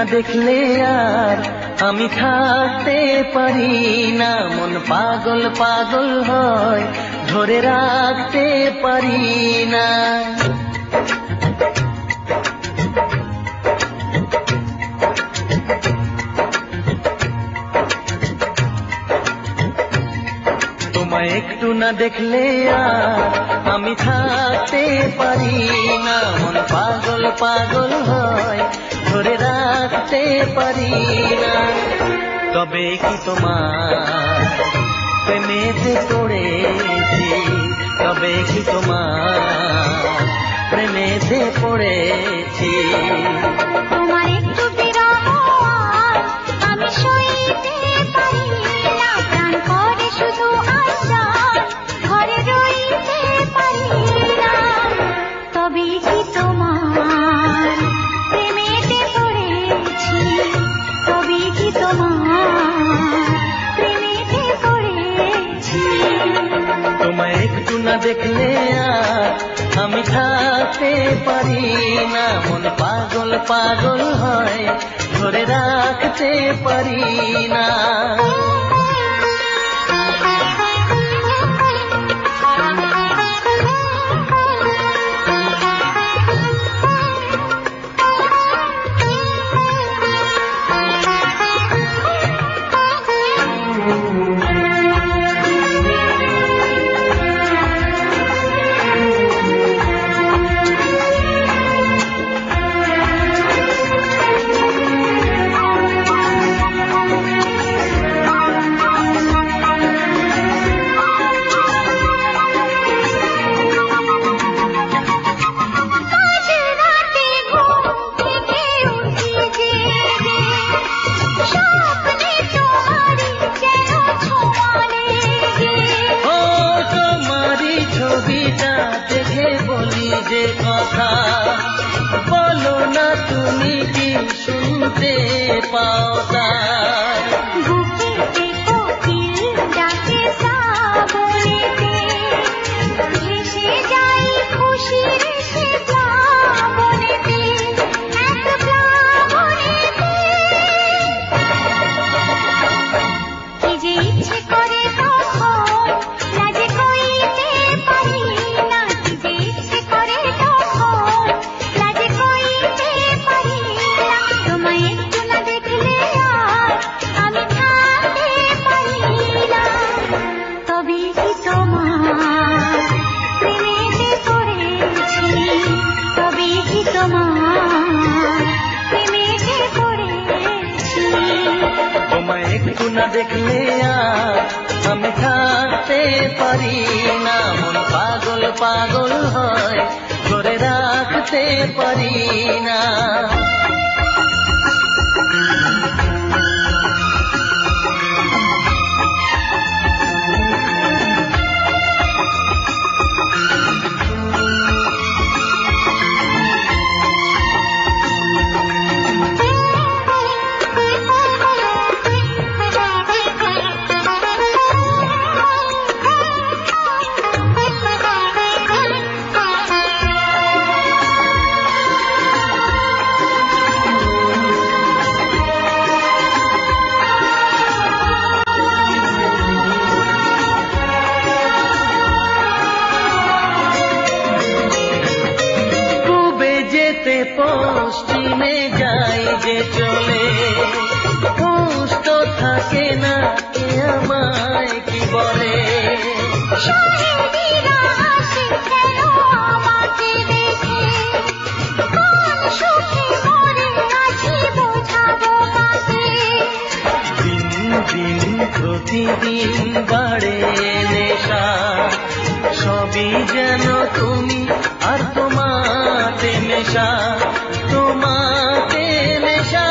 না দেখলে আর আমি থাকতে পারি না, মন পাগল পাগল হয়, ধরে রাখতে পারি না। তোমায় একটু না দেখলে আর আমি থাকতে পারি না, মন পাগল পাগল হয়, ধরে রাখতে পারি না। তবে কি তোমার প্রেমেতে পড়েছি, তবে কি তোমার প্রেমেতে পড়েছি। তোমার একটু বিরহ আমি সইতে পারি না, প্রাণ করে শুধু আশা, ঘরে রইতে পারি না। তবে কি তোমার প্রেমেতে পড়েছি, তবে কি তোমার প্রেমেতে পড়েছি। তোমায় একটু না দেখলে আর আমি থাকতে পারি না, মন পাগল পাগল হয়, ধরে রাখতে পারি না। যে কথা বলো না তুমি কি শুনতে পাও তার, বুকেতে কোকিল ডাকে শ্রাবণেতে, ভেসে যাই খুশির সে প্লাবনেতে, এক প্লাবনেতে। কি যে ইচ্ছে করে তখন লাজে কইতে পারি না, কি যে ইচ্ছে করে তখন লাজে কইতে পারি না। তোমায় একটু না দেখলে আর আমি থাকতে পারি না, তবে কি তোমার প্রেমেতে পড়েছি, তবে কি তোমার প্রেমেতে পড়েছি। তোমায় একটু না দেখলে আর আমি থাকতে পারি না, মন পাগল পাগল হয়, ধরে রাখতে পারি না। পশ্চিমে যাই যে চলে, হুঁশ তো থাকে না, কে আমায় কি বলে। শহীদিরা আসে কেন আমাকে দেখে, কোন সুখে মরে আছি বোঝাবো কাকে। দিন দিন প্রতিদিন বাড়ে নেশা, সবই যেন তুমি আর তোমাতে নেশা, তোমাতে নেশা।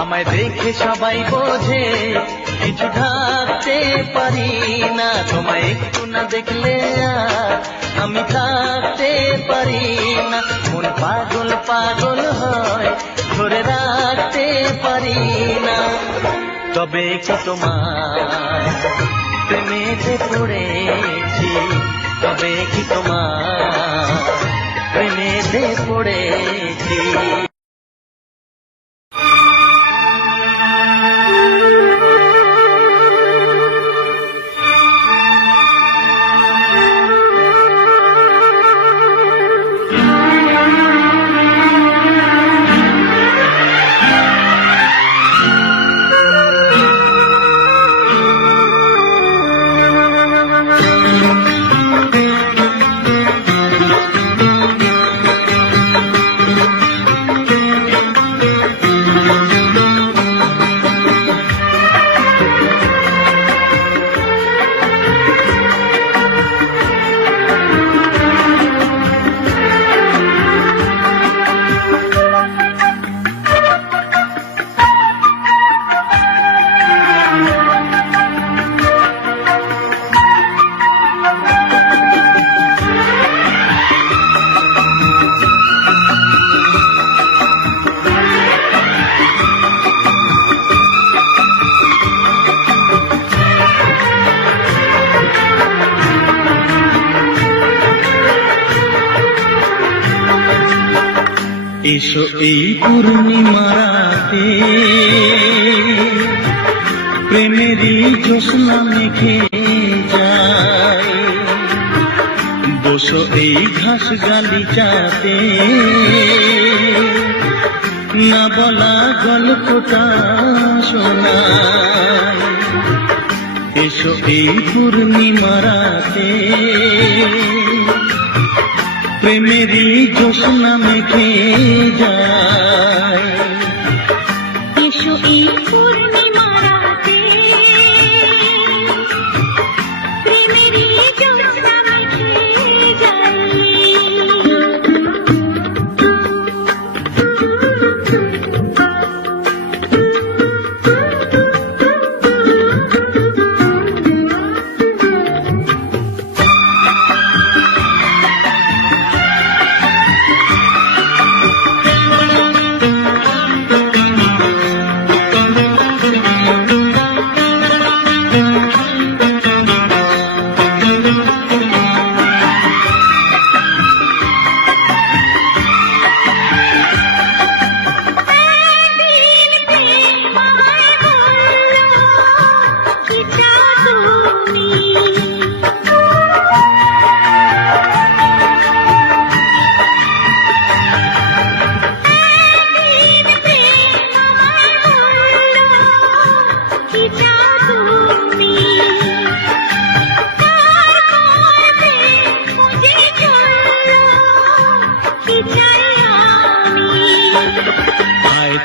আমায় দেখে সবাই বোঝে কিছু ঢাকতে পারি না, তোমায় একটু না দেখলে আর আমি থাকতে পারি না, মন পাগল পাগল হয়, ধরে রাখতে পারি না। তবে কি তোমার প্রেমেতে পড়েছি, তবে কি তোমার প্রেমে ফাঁদে পড়েছি। এসো এই পূর্ণিমা রাতে প্রেমেরই জ্যোৎস্না মেখে যায়, বসো এই ঘাস গালিচাতে না বলা গল্পটা শোনায়। এসো এই পূর্ণিমা রাতে প্রেমেরই জ্যোৎস্না মেখে যায়, এসো এই পূর্ণিমা রাতে প্রেমেরই জ্যোৎস্না মেখে যায়।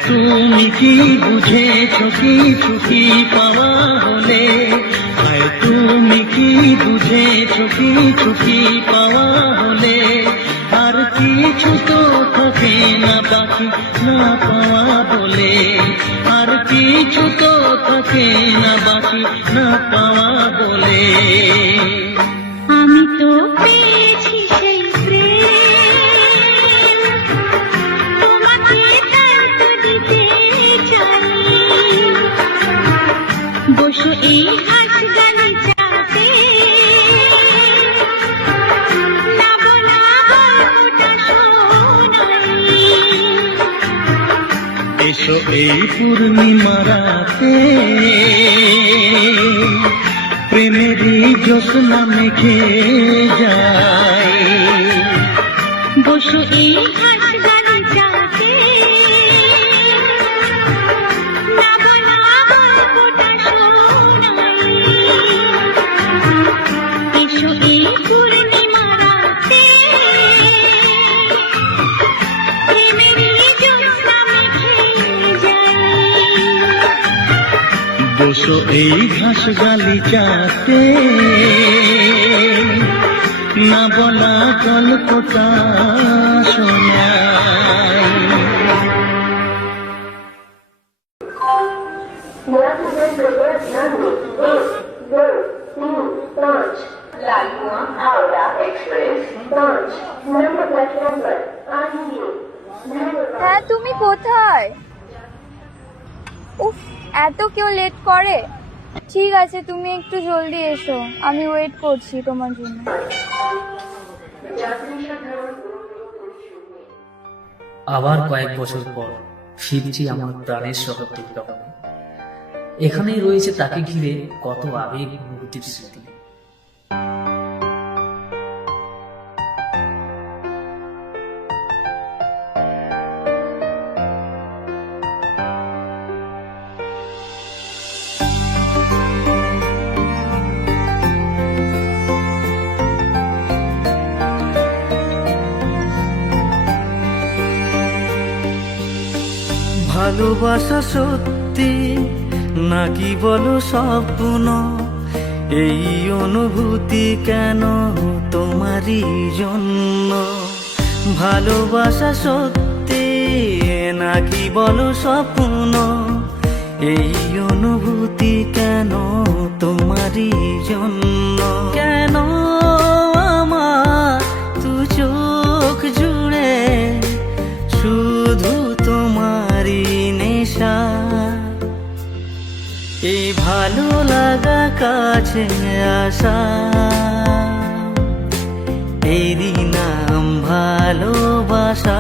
তুমি কি বুঝেছো কিছু কি পাওয়া হলে, আয় তুমি কি বুঝেছো কিছু কি পাওয়া হলে, আর কিছু তো থাকে না বাকি না পাওয়া বলে, আর কিছু তো থাকে না বাকি না পাওয়া বলে। আমি তো পেয়েছি সেই প্রেম, তোমাকে তার তো দিতে চাই। বসো এই ঘাস গালিচাতে না বলা গল্পটা শোনাই। এসো এই পূর্ণিমা রাতে প্রেমেরই জ্যোৎস্না মেখে যায়, বসো এই ঘাস গালিচাতে না বলা গল্পটা শোনাই। এসো এই পূর্ণিমা রাতে প্রেমেরই জ্যোৎস্না মেখে যায়। বসো এই ঘাস গালিচাতে না বলা গল্পটা শোনায়। Lalkuan Howrah express 5 number platform पर आइए। হ্যাঁ তুমি কোথায়? উফ, এত কেউ লেট করে? ঠিক আছে, তুমি একটু জলদি এসো, আমি ওয়েট করছি তোমার জন্য। আবার কয়েক বছর পর ফিরছি আমার প্রাণের শহর টিকটকে। এখানেই রয়েছে তাকে ঘিরে কত আবেগ অনুভূতির স্মৃতি। ভালোবাসা সত্যি নাকি বলো স্বপ্ন, এই অনুভূতি কেন তোমারই জন্য? ভালোবাসা সত্যি নাকি বলো স্বপ্ন, এই অনুভূতি কেন তোমারই জন্য? কেন আমার দু চোখ জুড়ে শুধু তোমারই নেশা? এই ভালো লাগা কাছে আসা, এরই নাম ভালোবাসা।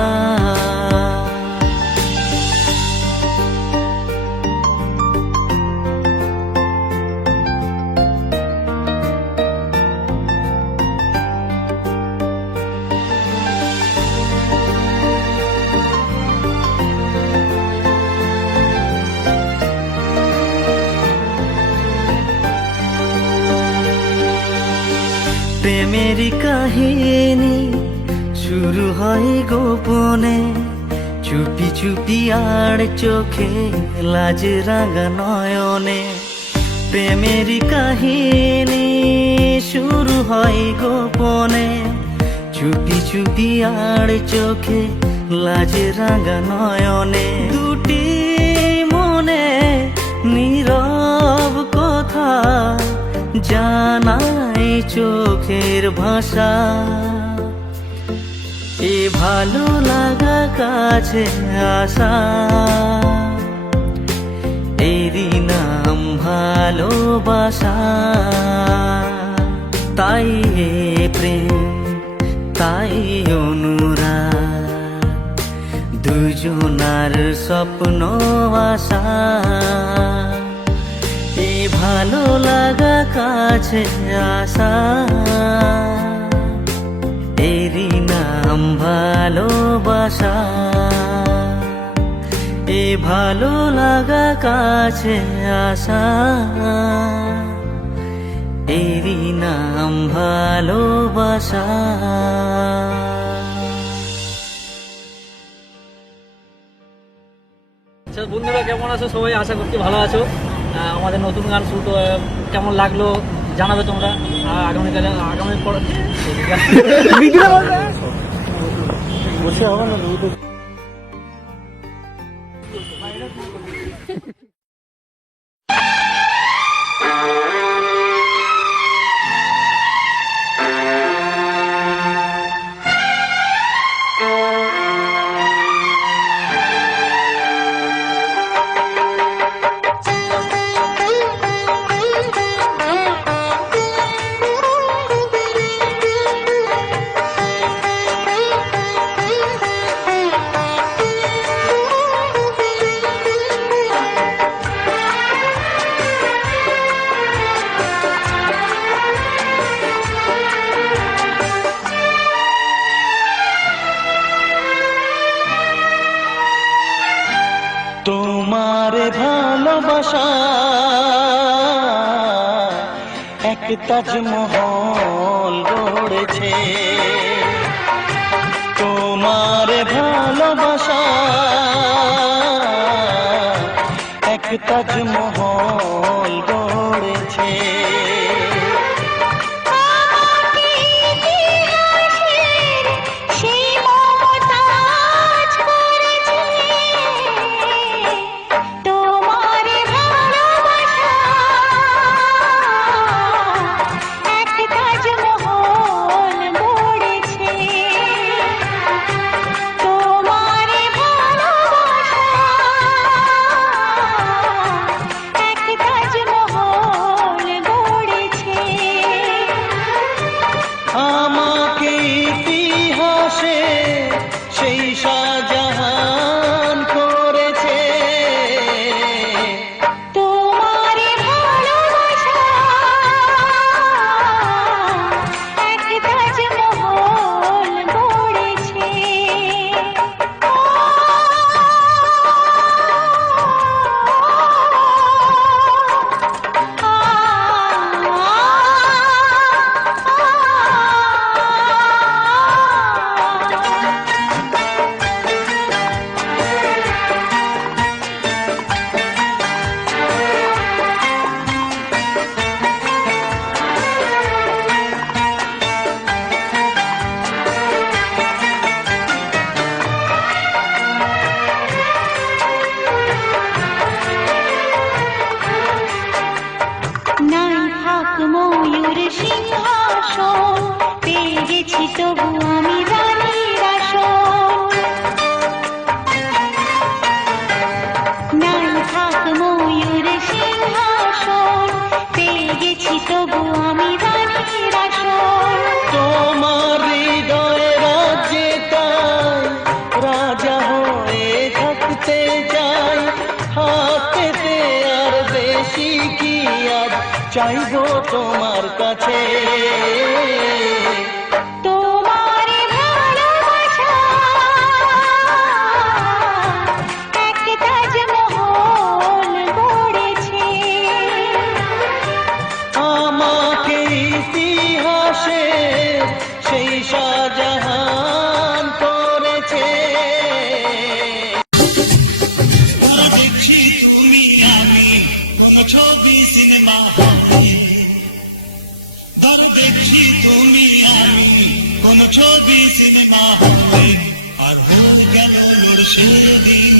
প্রেমেরই কাহিনী শুরু হয় গোপনে, চুপি চুপি আর চোখে লাজ রাঙা নয়নে। প্রেমেরই কাহিনী শুরু হয় গোপনে, চুপি চুপি আর চোখে লাজ রাঙা নয়নে। দুটি মনে নীরব কথা জানাই চোখের ভাষা। এ ভালো লাগা কাছে আসা, এরই নাম ভালোবাসা। তাই এ প্রেম, তাই অনুরাগ, দুজনার স্বপ্ন আশা। এই ভালো লাগা কাছে আসা, এরই নাম ভালোবাসা। এ ভালো লাগা কাছে আসা, এরই নাম ভালোবাসা। আচ্ছা বন্ধুরা, কেমন আছো সবাই? আশা করছি ভালো আছো। আমাদের নতুন গান শুট কেমন লাগলো জানাবে তোমরা। আগামীকালে পর তোমারে ভালোবাসা এক তাজমহল গড়েছে। তোমারে ভালোবাসা এক তাজমহল গড়েছে। সেই মমতাজ করেছে তোমার ভালোবাসা এক তাজমহল গড়েছে। তোমার ভালোবাসা চাইবো তোমার কাছে। তোমার ভালোবাসা এক তাজমহল গড়েছে, আমাকে ইতিহাসে সেই শাহজাহান করেছে। দেখছি তুমি আমি কোন ছবি সিনেমা ধর, দেখছি তুমি আমি কোন ছবি সিনেমা আর হয়ে গেল সেদিন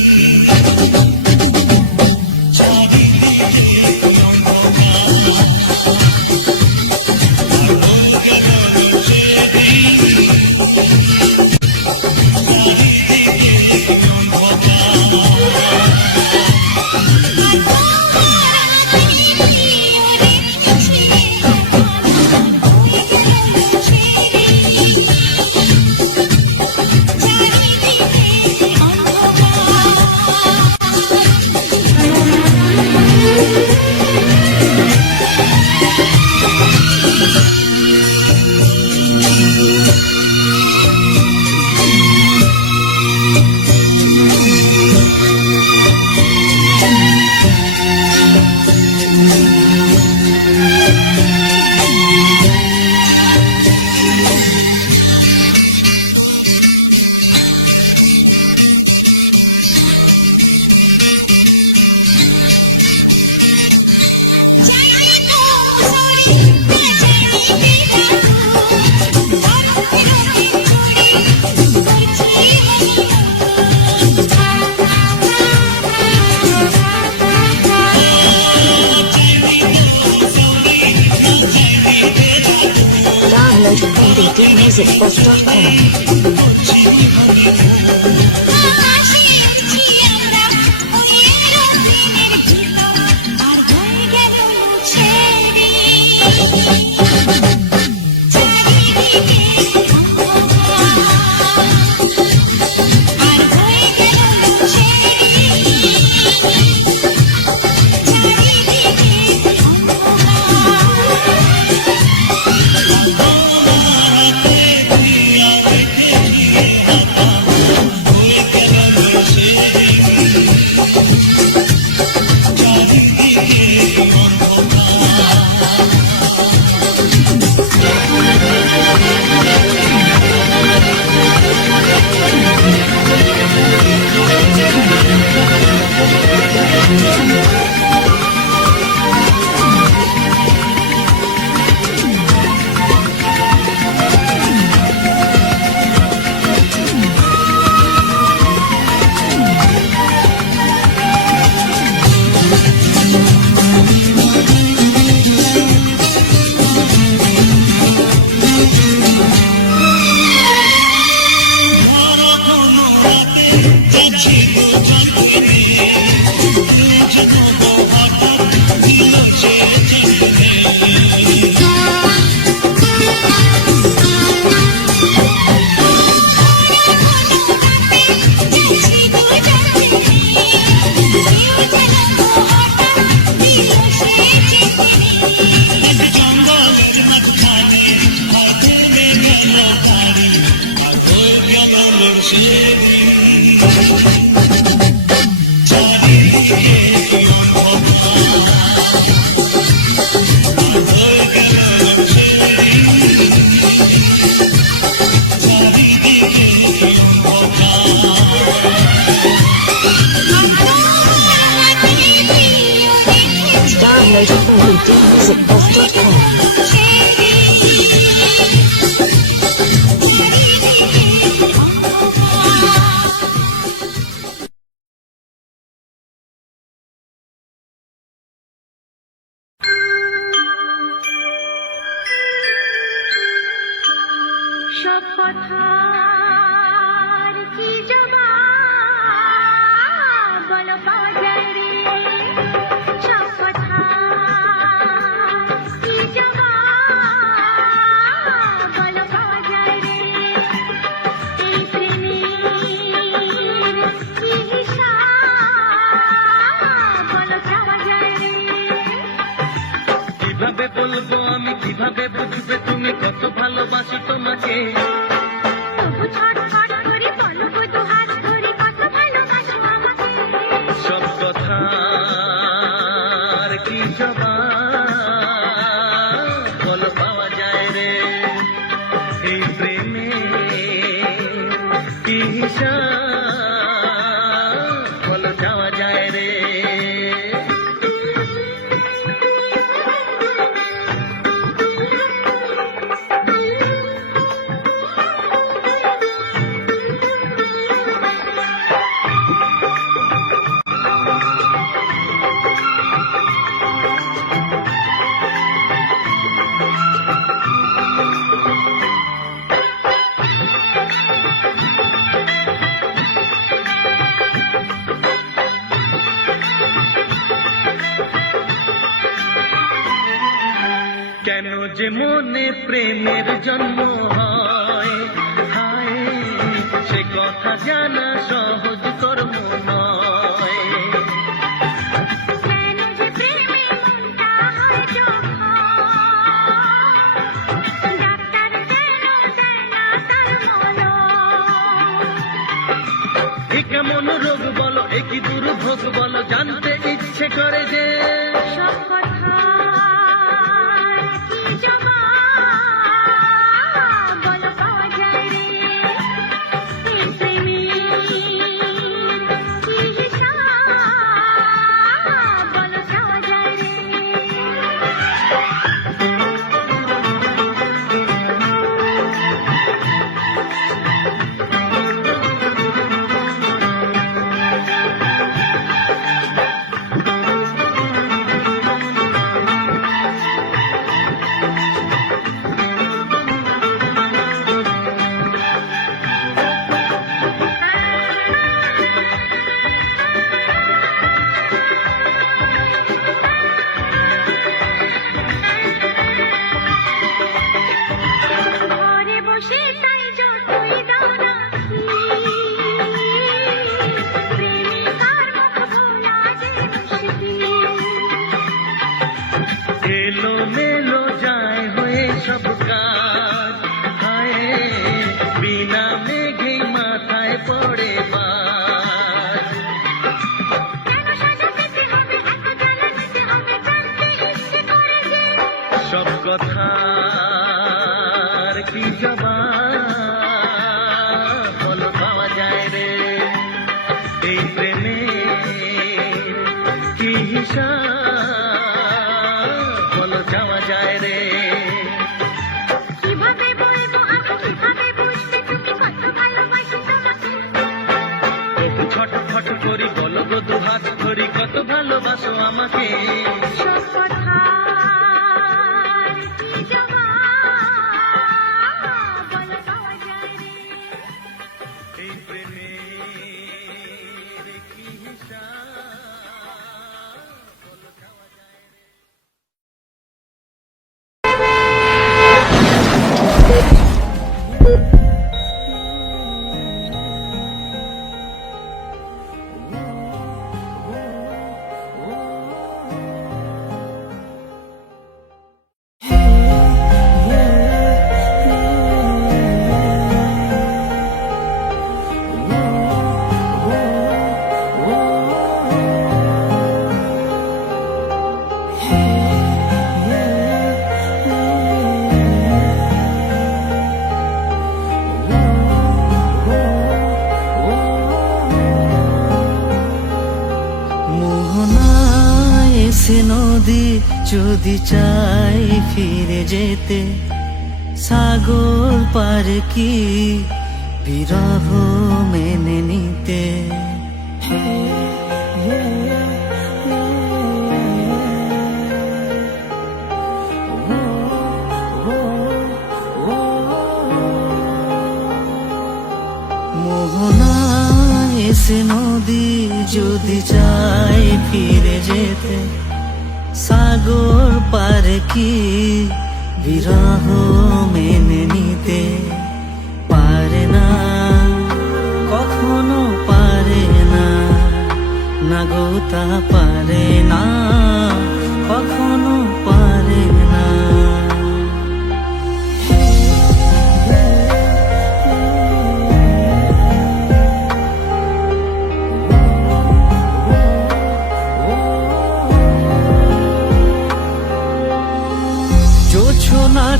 সব কথার কি জবাব বলো পাওয়া যায় রে, সব কথার কি জবাব কত ভালোবাসি তোমাকে। তবু ছটফট করে বলো গো দুহাত ধরে কত ভালোবাসো আমাকে। সব কথার কি জবাব বলো পাওয়া যায় রে, এই প্রেমে কি হিসাব বলো যাওয়া যায় রে। কেন যে মনে প্রেমের জন্ম হয়, হায় সে কথা জানা সহজ কর্ম নয়। কেন যে প্রেমে মনটা হয় যখন, ডাক্তার কেন দেয় না তার মলম। এ কেমন রোগ বলো, এ কি দুর্ভোগ বলো, জানতে ইচ্ছে করে যে সব কথার কি জবাব বলো পাওয়া যায় রে, এই প্রেমের কি হিসাব বলো যাওয়া যায় রে। ঘরে বসে তাই যতই দাও না প্রেমিকার মুখ ভোলা যে মুশকিল। এলো মেলো যায় হয়ে সব কাজ, হায় বিনা মেঘে মাথায় পড়ে বাজ। কেন সাজা পেতে হবে, এত জ্বালা নিতে হবে, জানতে ইচ্ছে করে যে সব কথার কি জবাব বলো পাওয়া যায় রে, এই প্রেমে কি হিসাব বলো যাওয়া যায় রে। কিভাবে বলবো আমি, কিভাবে বুঝবে তুমি কত ভালোবাসি তোমাকে। তবু ছটফট করি বলো গো দুহাত ধরি কত ভালোবাসো আমাকে। সব কথার কি জবাব বলো পাওয়া যায় রে। এই প্রেমের কি হিসাব বলো যাওয়া যায় রে। মোহনায় এসে নদী যদি চাই ফিরে যেতে, সাগর পার কি বিরহ মেনে নিতে। মোহনায় এসে নদী যদি চাই ফিরে যেতে, সাগর পার কি বিরহ মেনে নিতে পারে না, কখনো পারে না, না গো তা পারে না, কখনো পারে না।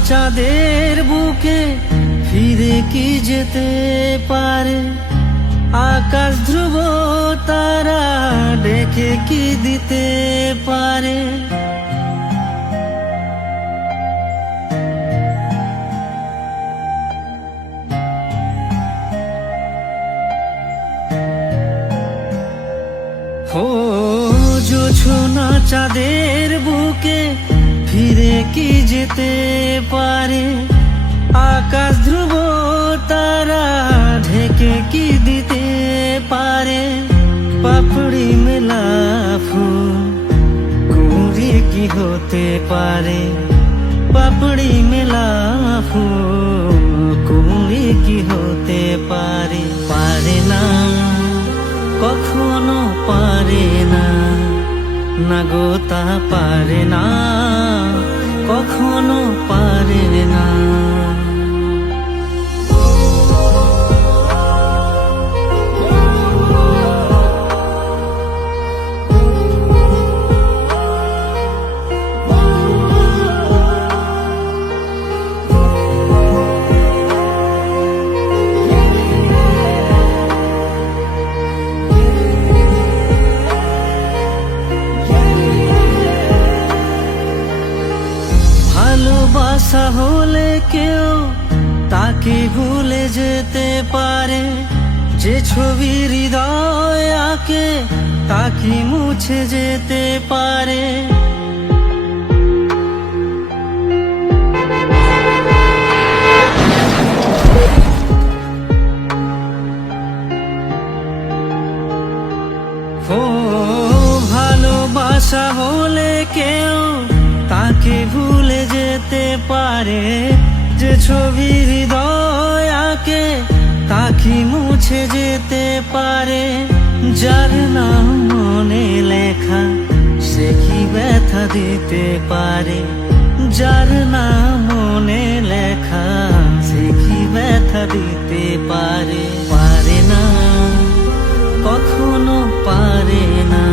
চাঁদের বুকে ফিরে কি যেতে পারে, আকাশ ধ্রুব তারা ডেকে কি দিতে পারে। ও জোছনা চাঁদের বুকে ফিরে কি যেতে পারে, আকাশ ধ্রুব তারা ঢেকে কি দিতে পারে। পাপড়ি মেলা ফুল কুঁড়ি কি হতে পারে, পাপড়ি মেলা ফুল কুঁড়ি কি হতে পারে। পারে না, কখনো পারে না, না গো তা পারে না, কখনো পারে না। ভালোবাসা হলে কেউ তাকে ভুলে যেতে পারে, যে ছবি হৃদয় আঁকে তাকে মুছে যেতে পারে। ও ভালোবাসা হলে কেউ তাকে ভুলে যেতে পারে, যে ছবি হৃদয় আঁকে তাকে মুছে যেতে পারে। যার নাম মনে লেখা সে কি ব্যথা দিতে পারে, যার নাম মনে লেখা সে কি ব্যথা দিতে পারে। পারে না, কখনো পারে না,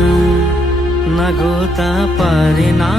না গো তা পারে না।